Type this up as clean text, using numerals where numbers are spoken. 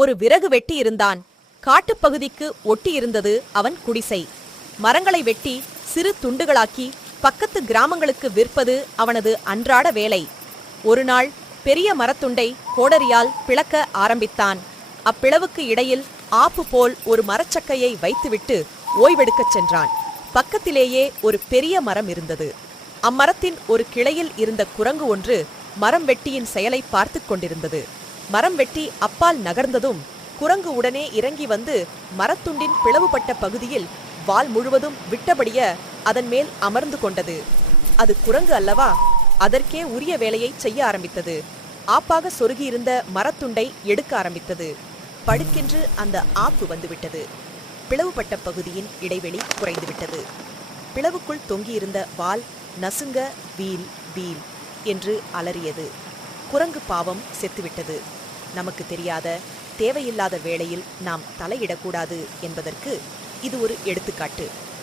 ஒரு விறகு வெட்டி இருந்தான். காட்டுப்பகுதிக்கு ஒட்டியிருந்தது அவன் குடிசை. மரங்களை வெட்டி சிறு துண்டுகளாக்கி பக்கத்து கிராமங்களுக்கு விற்பது அவனது அன்றாட வேலை. ஒரு நாள் பெரிய மரத்துண்டை கோடரியால் பிளக்க ஆரம்பித்தான். அப்பிளவுக்கு இடையில் ஆப்பு போல் ஒரு மரச்சக்கையை வைத்துவிட்டு ஓய்வெடுக்கச் சென்றான். பக்கத்திலேயே ஒரு பெரிய மரம் இருந்தது. அம்மரத்தின் ஒரு கிளையில் இருந்த குரங்கு ஒன்று மரம் வெட்டியின் செயலை பார்த்து கொண்டிருந்தது. மரம் வெட்டி அப்பால் நகர்ந்ததும் குரங்கு உடனே இறங்கி வந்து மரத்துண்டின் பிளவுபட்ட பகுதியில் வால் முழுவதும் விட்டபடிய அதன் மேல் அமர்ந்து கொண்டது. அது குரங்கு அல்லவா? அதற்கே உரிய வேலையை செய்ய ஆரம்பித்தது. ஆப்பாக சொருகியிருந்த மரத்துண்டை எடுக்க ஆரம்பித்தது. படுக்கென்று அந்த ஆப்பு வந்துவிட்டது. பிளவுபட்ட பகுதியின் இடைவெளி குறைந்துவிட்டது. பிளவுக்குள் தொங்கியிருந்த வால் நசுங்க வீல் வீல் என்று அலறியது. குரங்கு பாவம் செத்துவிட்டது. நமக்கு தெரியாத தேவையில்லாத வேளையில் நாம் தலையிடக்கூடாது என்பதற்கு இது ஒரு எடுத்துக்காட்டு.